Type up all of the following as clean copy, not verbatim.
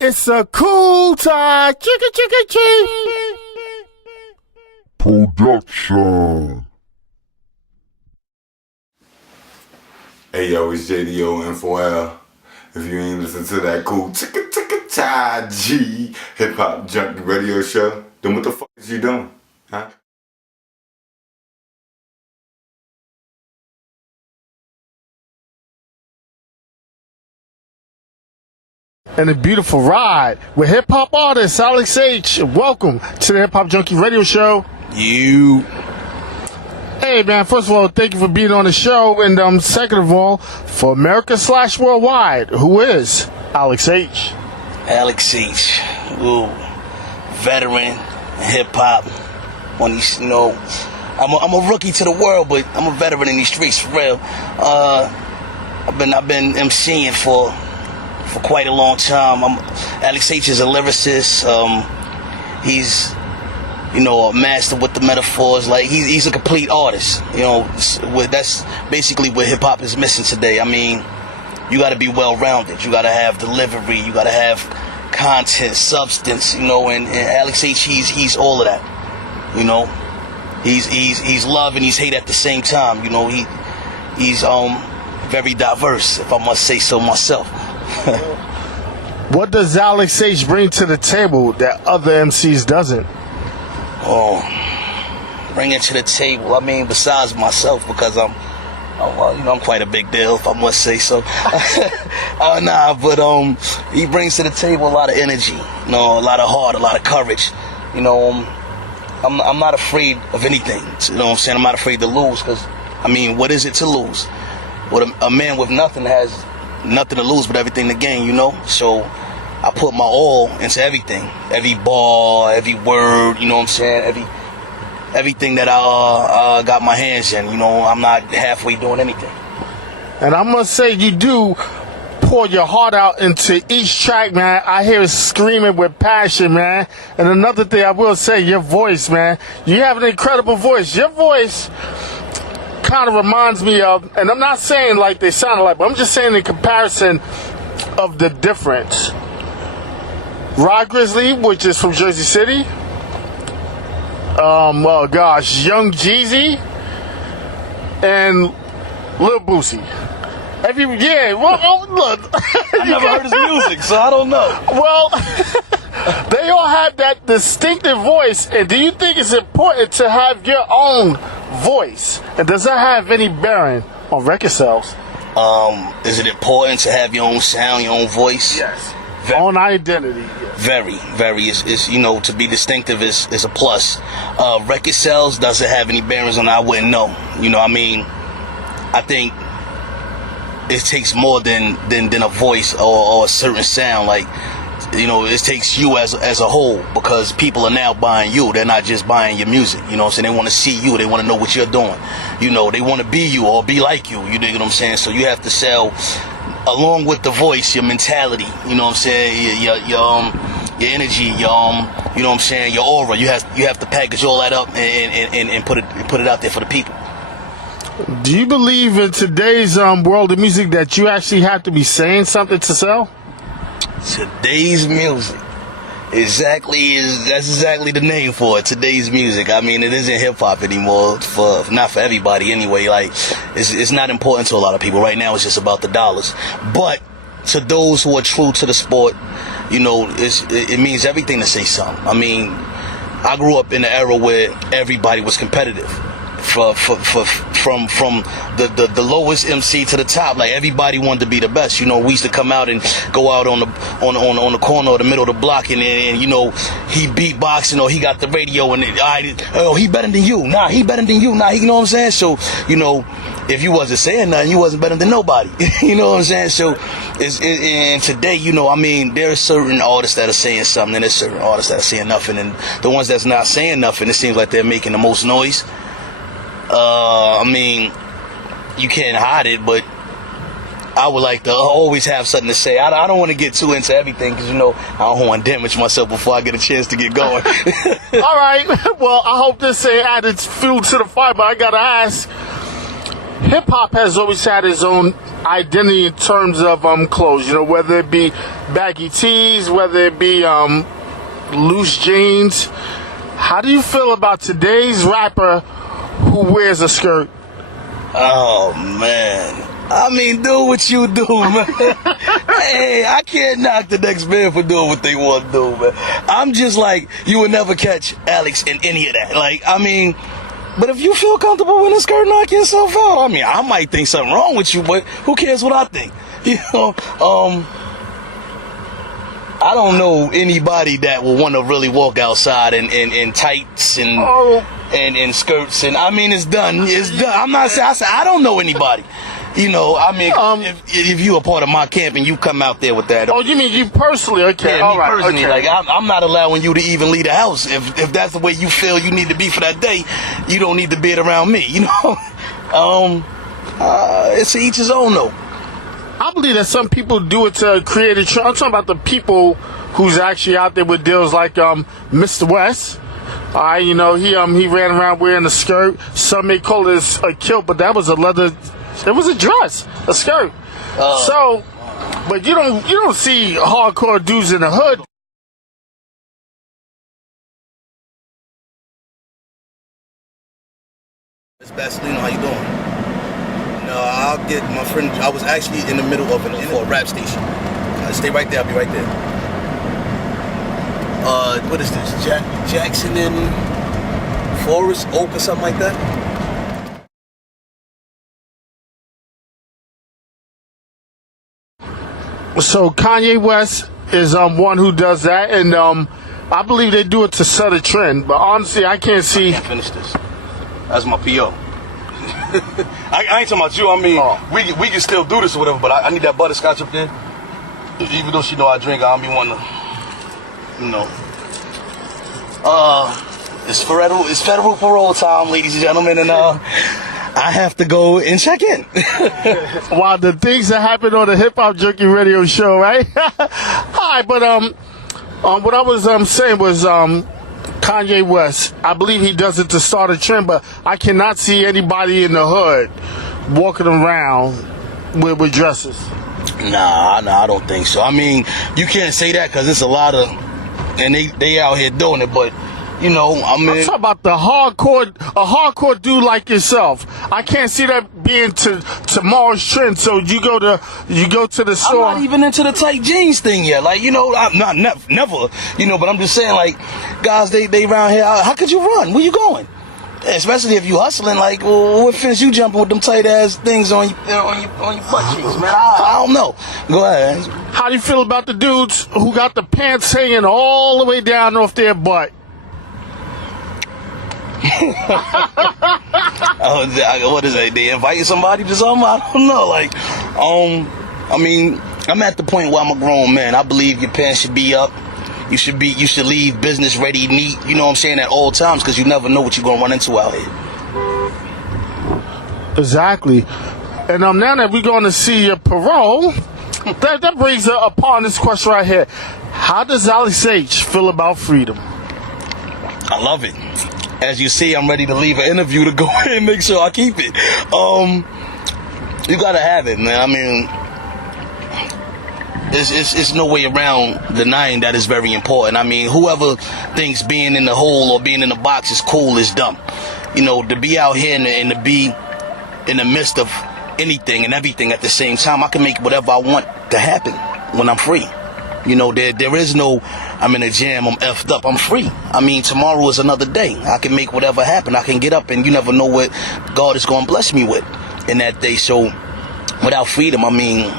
It's a cool time. Chicka chicka chee. Production. Hey yo, it's JDO Info. If you ain't listen to that cool chicka chicka cha G hip hop junky radio show, then what the fuck is you doing? Huh? And a beautiful ride with hip hop artist Alex H. Welcome to the Hip Hop Junky Radio Show. Hey man, first of all, thank you for being on the show, and second of all, for America/worldwide, who is Alex H. Alex H. Ooh, veteran hip hop. On these, I'm a rookie to the world, but I'm a veteran in these streets for real. I've been MCing for quite a long time. Alex H is a lyricist. He's a master with the metaphors. Like he's a complete artist. That's basically what hip hop is missing today. I mean, you got to be well rounded. You got to have delivery. You got to have content, substance. And Alex H, he's all of that. He's love and he's hate at the same time. He's very diverse, if I must say so myself. What does Alex H bring to the table that other MCs doesn't? Bring it to the table. I mean, besides myself, because I'm quite a big deal, if I must say so. He brings to the table a lot of energy, a lot of heart, a lot of courage. I'm not afraid of anything. I'm saying? I'm not afraid to lose, because what is it to lose? What a man with nothing has nothing to lose but everything to gain, So I put my all into everything. Every bar, every word, everything that I got my hands in, I'm not halfway doing anything. And I must say, you do pour your heart out into each track, man. I hear it screaming with passion, man. And another thing I will say, your voice, man. You have an incredible voice. Your voice kind of reminds me of, and I'm not saying like they sound alike, but I'm just saying in comparison of the difference. Rod Grizzly, which is from Jersey City. Young Jeezy and Lil Boosie. Look. I never heard his music, so I don't know. Well, they all have that distinctive voice, and do you think it's important to have your own voice? And does that have any bearing on record sales? Is it important to have your own sound, your own voice? Yes. Own identity. Yes. Very, very. Is to be distinctive is a plus. Record sales, does it have any bearings on that? I wouldn't know. I think it takes more than a voice or a certain sound. Like, it takes you as a whole, because people are now buying you. They're not just buying your music. So they want to see you. They want to know what you're doing. They want to be you or be like you. You dig what I'm saying? So you have to sell, along with the voice, your mentality. Your energy, your aura. You have to package all that up and put it out there for the people. Do you believe in today's world of music that you actually have to be saying something to sell? Today's music. That's exactly the name for it. Today's music. It isn't hip hop anymore, not for everybody anyway. Like, it's not important to a lot of people. Right now it's just about the dollars. But to those who are true to the sport, it means everything to say something. I grew up in an era where everybody was competitive. From the lowest MC to the top, like everybody wanted to be the best. We used to come out and go out on the corner or the middle of the block, and he beatboxing, or he got the radio, and he better than you. Nah, he better than you. Nah, you know what I'm saying? So if you wasn't saying nothing, you wasn't better than nobody. You know what I'm saying? So and today, there are certain artists that are saying something, and there's certain artists that are saying nothing, and the ones that's not saying nothing, it seems like they're making the most noise. You can't hide it, but I would like to always have something to say. I don't want to get too into everything, because I don't want to damage myself before I get a chance to get going. All right. Well, I hope this ain't added fuel to the fire, but I gotta ask, hip hop has always had its own identity in terms of clothes. You know, whether it be baggy tees, whether it be loose jeans. How do you feel about today's rapper who wears a skirt? Oh man. I mean, do what you do, man. Hey, I can't knock the next man for doing what they want to do, man. I'm just like, you will never catch Alex in any of that. Like, I mean, but if you feel comfortable in a skirt, knock yourself out. I mean, I might think something wrong with you, but who cares what I think? You know, I don't know anybody that will want to really walk outside in tights and skirts. And I mean, it's done. It's done. I'm not saying, I don't know anybody. You know, I mean, if you a part of my camp and you come out there with that. Oh, you mean you personally? Okay, yeah, all me right. Personally, okay. Like I'm not allowing you to even leave the house. If that's the way you feel you need to be for that day, you don't need to be around me. You know, it's to each his own though. I believe that some people do it to create a trend. I'm talking about the people who's actually out there with deals like Mr. West. All right, you know, he ran around wearing a skirt. Some may call it a kilt, but that was a leather. It was a dress, a skirt. So, but you don't see hardcore dudes in the hood. It's Vaseline, how you doing? No, I'll get my friend. I was actually in the middle of a rap station. Stay right there. I'll be right there. What is this? Jackson and Forest Oak or something like that? So Kanye West is one who does that, and I believe they do it to set a trend. But honestly, I can't see. I can't finish this. That's my PO. I ain't talking about you. I mean, we can still do this or whatever, but I need that butterscotch up there. Even though she know I drink, I don't be wanting to, you know. It's federal parole time, ladies and gentlemen, and I have to go and check in. Wow, the things that happen on the Hip Hop Junky radio show, right? All right, but what I was saying was Kanye West. I believe he does it to start a trend, but I cannot see anybody in the hood walking around with dresses. Nah, I don't think so. I mean, you can't say that because it's a lot of, and they out here doing it, but. You know, I mean, I'm talking about a hardcore dude like yourself. I can't see that being tomorrow's trend. So you go to the store. I'm not even into the tight jeans thing yet. Like, you know, I'm not never. You know, but I'm just saying, like, guys, they around here. How could you run? Where you going? Especially if you hustling. Like, well, what fence you jumping with them tight ass things on your butt cheeks, man? I don't know. Go ahead. How do you feel about the dudes who got the pants hanging all the way down off their butt? What is that? They invite somebody to something? I don't know. Like, I mean, I'm at the point where I'm a grown man. I believe your pants should be up. You should leave business ready, neat. You know what I'm saying, at all times, because you never know what you're gonna run into out here. Exactly. And now that we're going to see your parole, that brings up upon this question right here. How does Alex H feel about freedom? I love it. As you see, I'm ready to leave an interview to go ahead and make sure I keep it. You gotta have it, man. I mean, it's no way around denying that it's very important. I mean, whoever thinks being in the hole or being in the box is cool is dumb. You know, to be out here and to be in the midst of anything and everything at the same time, I can make whatever I want to happen when I'm free. You know, there is no, I'm in a jam, I'm effed up, I'm free. I mean, tomorrow is another day. I can make whatever happen. I can get up and you never know what God is going to bless me with in that day. So without freedom, I mean,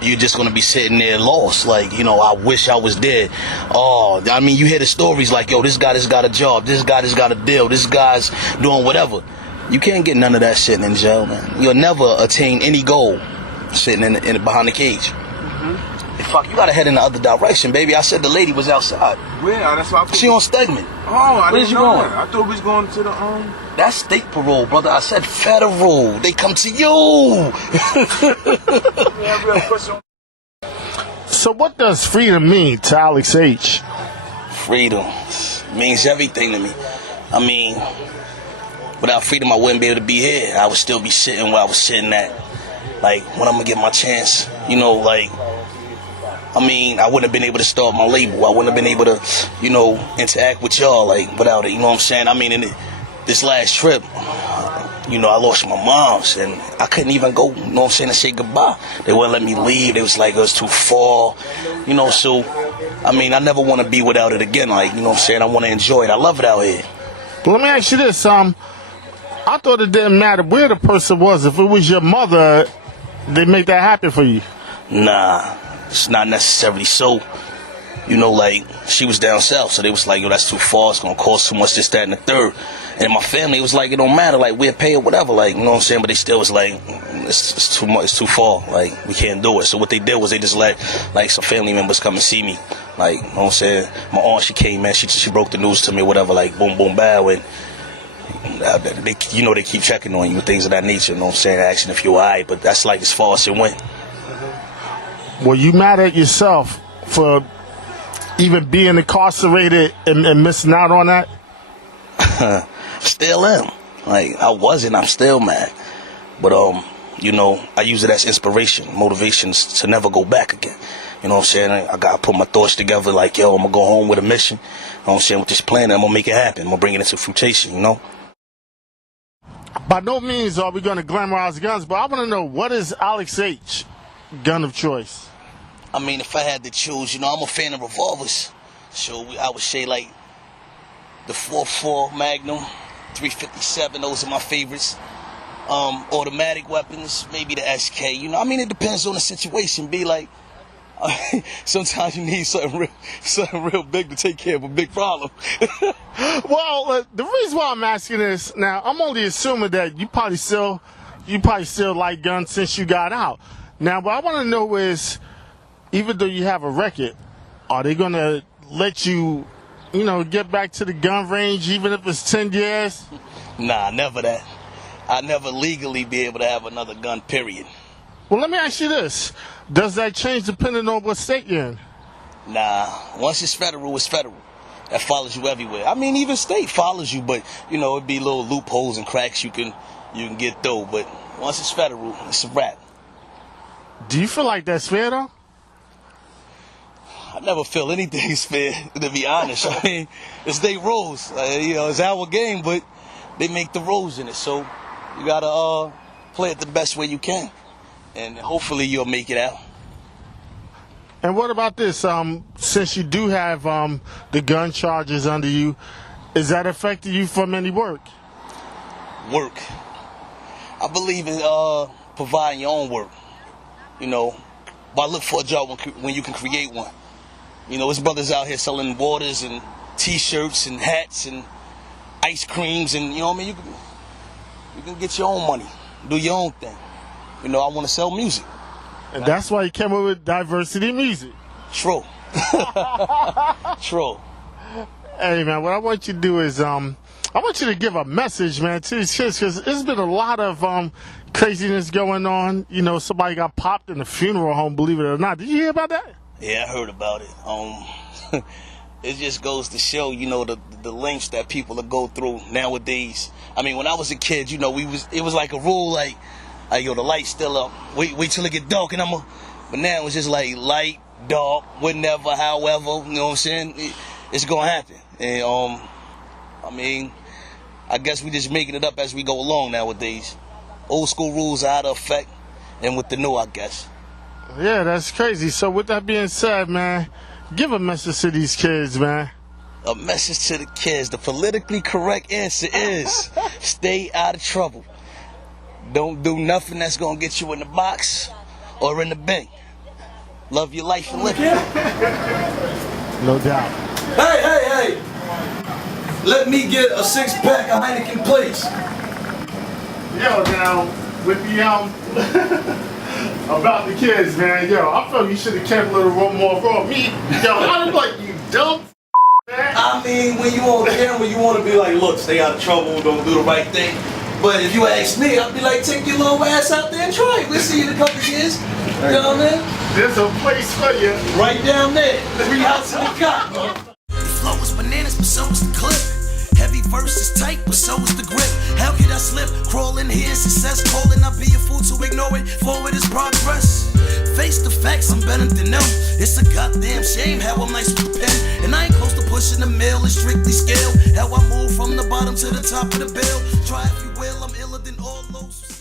you're just going to be sitting there lost. Like, you know, I wish I was dead. Oh, I mean, you hear the stories like, yo, this guy has got a job. This guy has got a deal. This guy's doing whatever. You can't get none of that sitting in jail, man. You'll never attain any goal sitting in behind the cage. Fuck, you gotta head in the other direction, baby. I said the lady was outside. Yeah, that's why I She on Stegman. Oh, I Where's didn't you know going? that. I thought we was going to the That's state parole, brother. I said federal. They come to you. Yeah, real question. So what does freedom mean to Alex H? Freedom means everything to me. I mean, without freedom, I wouldn't be able to be here. I would still be sitting where I was sitting at. Like, when I'm gonna get my chance, you know, like, I mean, I wouldn't have been able to start my label. I wouldn't have been able to, you know, interact with y'all, like, without it, you know what I'm saying? I mean, this last trip, you know, I lost my mom's, and I couldn't even go, you know what I'm saying, to say goodbye. They wouldn't let me leave. They was like, it was too far, you know, so, I mean, I never want to be without it again, like, you know what I'm saying? I want to enjoy it. I love it out here. But let me ask you this, I thought it didn't matter where the person was. If it was your mother, they make that happen for you. Nah, it's not necessarily so. You know, like, she was down south, so they was like, yo, that's too far, it's gonna cost too much, this, that, and the third. And my family, it was like, it don't matter, like, we'll pay or whatever, like, you know what I'm saying? But they still was like, it's too much, it's too far, like, we can't do it. So what they did was they just let, like, some family members come and see me. Like, you know what I'm saying? My aunt, she came, man, she broke the news to me or whatever, like, boom, boom, bow, and they, you know, they keep checking on you, things of that nature, you know what I'm saying? Asking if you're alright, but that's like as far as it went. Were you mad at yourself for even being incarcerated and missing out on that? Still am. Like, I wasn't, I'm still mad. But, you know, I use it as inspiration, motivations to never go back again. You know what I'm saying? I gotta put my thoughts together like, yo, I'm gonna go home with a mission. You know what I'm saying? With this plan, I'm gonna make it happen. I'm gonna bring it into fruition, you know? By no means are we gonna glamorize guns, but I wanna know, what is Alex H. gun of choice? I mean, if I had to choose, you know, I'm a fan of revolvers. So I would say, like, the 4.4 Magnum, 357, those are my favorites. Automatic weapons, maybe the SK. You know, I mean, it depends on the situation. Be like, sometimes you need something real big to take care of a big problem. Well, the reason why I'm asking this, now, I'm only assuming that you probably still like guns since you got out. Now, what I want to know is, even though you have a record, are they going to let you, you know, get back to the gun range even if it's 10 years? Nah, never that. I'll never legally be able to have another gun, period. Well, let me ask you this. Does that change depending on what state you're in? Nah, once it's federal, it's federal. That follows you everywhere. I mean, even state follows you, but, you know, it'd be little loopholes and cracks you can get through. But once it's federal, it's a wrap. Do you feel like that's fair, though? I never feel anything's fair, to be honest. I mean, it's their rules. You know, it's our game, but they make the rules in it. So you gotta play it the best way you can, and hopefully you'll make it out. And what about this? Since you do have the gun charges under you, is that affecting you from any work? Work. I believe in providing your own work. You know, why look for a job when you can create one? You know, there's brothers out here selling waters and T-shirts and hats and ice creams, and, you know what I mean? You can get your own money, do your own thing. You know, I want to sell music. And that's why you came up with diversity music. True. True. Hey, man, what I want you to do is, I want you to give a message, man, to these kids, because there's been a lot of craziness going on. You know, somebody got popped in a funeral home, believe it or not. Did you hear about that? Yeah, I heard about it. It just goes to show, you know, the lengths that people go through nowadays. I mean, when I was a kid, you know, it was like a rule, like yo, the light's still up. Wait till it get dark, and But now it's just like light, dark, whenever, however. You know what I'm saying? It's gonna happen. And I mean, I guess we just making it up as we go along nowadays. Old school rules are out of effect, and with the new, I guess. Yeah, that's crazy. So with that being said, man, give a message to these kids, man. A message to the kids. The politically correct answer is stay out of trouble. Don't do nothing that's going to get you in the box or in the bank. Love your life and live it. No doubt. Hey. Let me get a 6-pack of Heineken, please. Yo, now, with the, about the kids, man, yo, I feel you should have kept a little more raw meat. Yo, I look like you dumb, man. I mean, when you on camera, you want to be like, look, stay out of trouble, don't do the right thing. But if you ask me, I'd be like, take your little ass out there and try it. We'll see you in a couple years. You know what I mean? There's a place for you. Right down there. 3 houses in the cop. The flow is bananas, but so is the clip. Heavy verse is tight, but so is the grip. Hell slip, crawl in here, success calling. I'll be a fool to ignore it. Forward is progress. Face the facts, I'm better than them. It's a goddamn shame how I'm nice with the pen. And I ain't close to pushing the mill, it's strictly skill. How I move from the bottom to the top of the bill. Try if you will, I'm iller than all those.